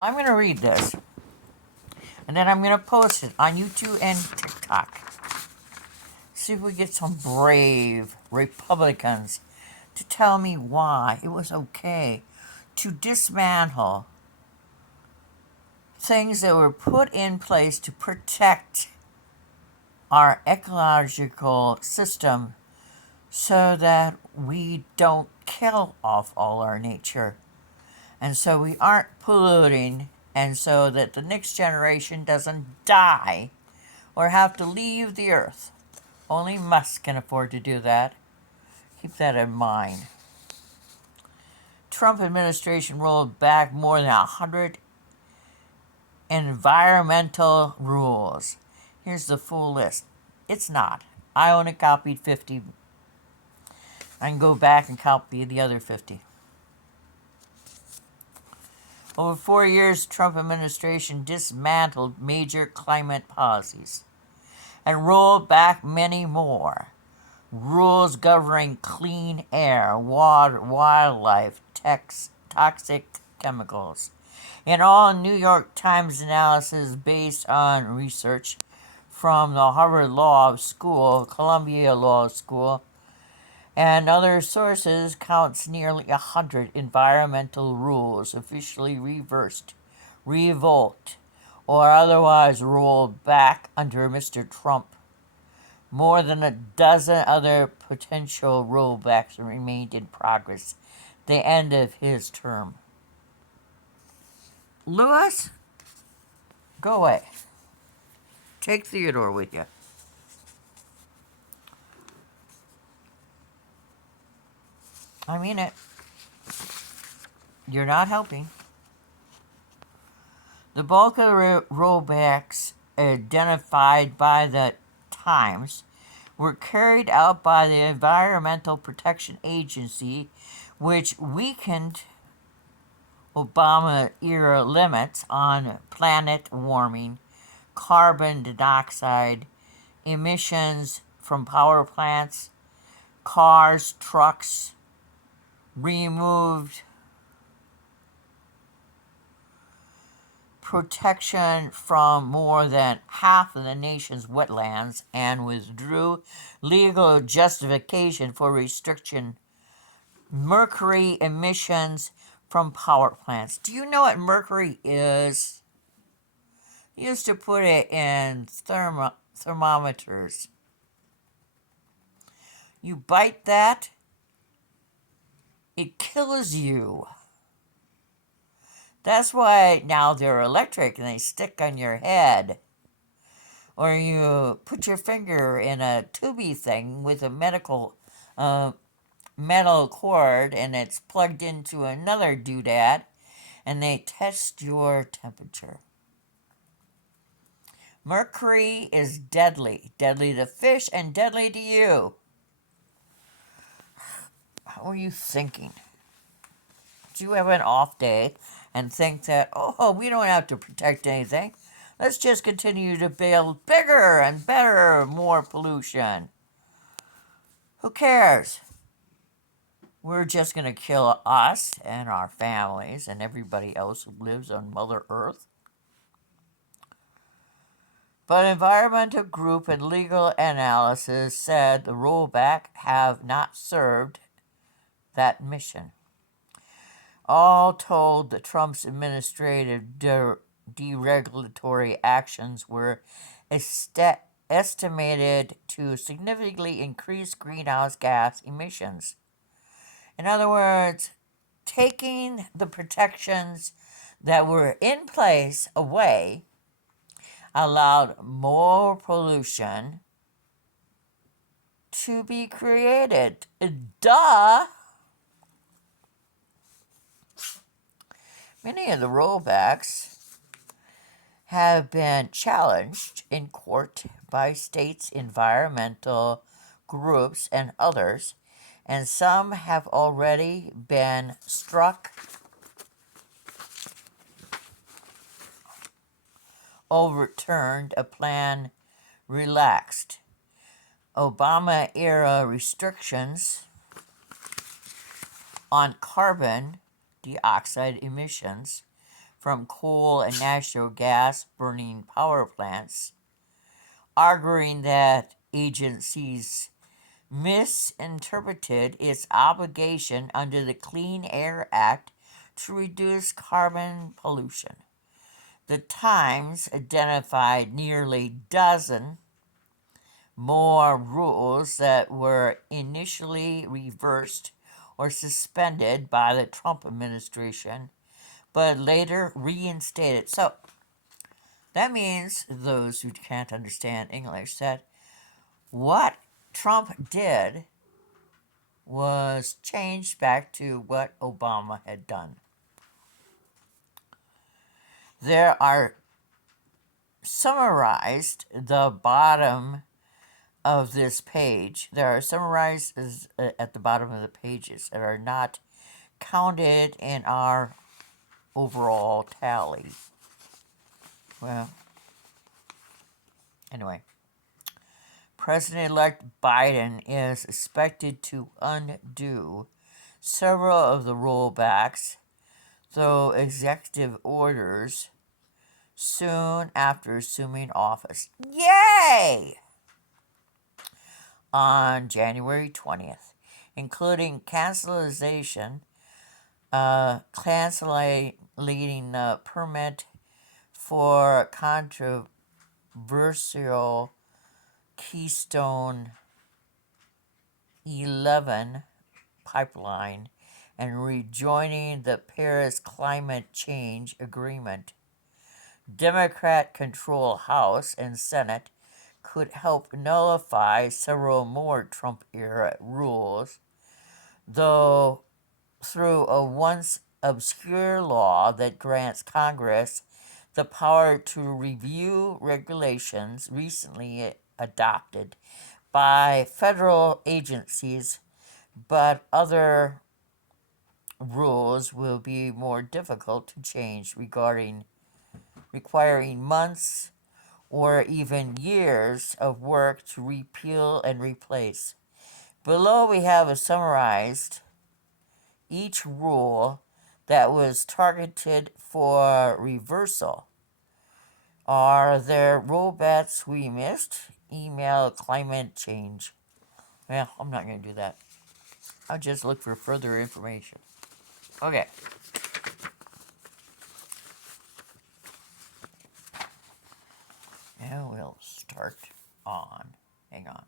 I'm going to read this, and then I'm going to post it on YouTube and TikTok. See if we get some brave Republicans to tell me why it was okay to dismantle things that were put in place to protect our ecological system so that we don't kill off all our nature. And so we aren't polluting, and so that the next generation doesn't die or have to leave the earth. Only Musk can afford to do that. Keep that in mind. Trump administration rolled back more than 100 environmental rules. Here's the full list. It's not. I only copied 50. I can go back and copy the other 50. Over 4 years, Trump administration dismantled major climate policies and rolled back many more. Rules governing clean air, water, wildlife, toxic chemicals. In all, New York Times analysis based on research from the Harvard Law School, Columbia Law School, and other sources counts nearly 100 environmental rules officially reversed, revoked, or otherwise rolled back under Mr. Trump. More than a dozen other potential rollbacks remained in progress at the end of his term. Lewis, go away. Take Theodore with you. I mean it. You're not helping. The bulk of the rollbacks identified by the Times were carried out by the Environmental Protection Agency, which weakened Obama-era limits on planet warming, carbon dioxide emissions from power plants, cars, trucks, removed protection from more than half of the nation's wetlands, and withdrew legal justification for restriction mercury emissions from power plants. Do you know what mercury is? You used to put it in thermometers. You bite that, it kills you. That's why now they're electric and they stick on your head. Or you put your finger in a tubey thing with a metal cord, and it's plugged into another doodad, and they test your temperature. Mercury is deadly. Deadly to fish and deadly to you. How are you thinking? Do you have an off day and think that, oh, we don't have to protect anything? Let's just continue to build bigger and better, more pollution. Who cares? We're just going to kill us and our families and everybody else who lives on Mother Earth. But environmental group and legal analysis said the rollback have not served that mission. All told, the Trump's administrative deregulatory actions were estimated to significantly increase greenhouse gas emissions. In other words, taking the protections that were in place away allowed more pollution to be created. Duh! Many of the rollbacks have been challenged in court by states' environmental groups and others, and some have already been struck, overturned, a plan relaxed. Obama-era restrictions on carbon dioxide emissions from coal and natural gas burning power plants, arguing that agencies misinterpreted its obligation under the Clean Air Act to reduce carbon pollution. The Times identified nearly dozen more rules that were initially reversed or suspended by the Trump administration, but later reinstated. So that means, those who can't understand English, that what Trump did was changed back to what Obama had done. There are summarized the bottom of this page. There are summarized at the bottom of the pages that are not counted in our overall tally. Well, anyway. President-elect Biden is expected to undo several of the rollbacks through executive orders soon after assuming office. Yay! On January 20th, including canceling the permit for controversial Keystone 11 pipeline and rejoining the Paris Climate Change Agreement. Democrat-controlled House and Senate could help nullify several more Trump-era rules, though through a once obscure law that grants Congress the power to review regulations recently adopted by federal agencies, but other rules will be more difficult to change, requiring months or even years of work to repeal and replace. Below we have summarized each rule that was targeted for reversal. Are there rollbacks we missed? Email climate change. Well, I'm not going to do that. I'll just look for further information. Okay. And we'll start on. Hang on.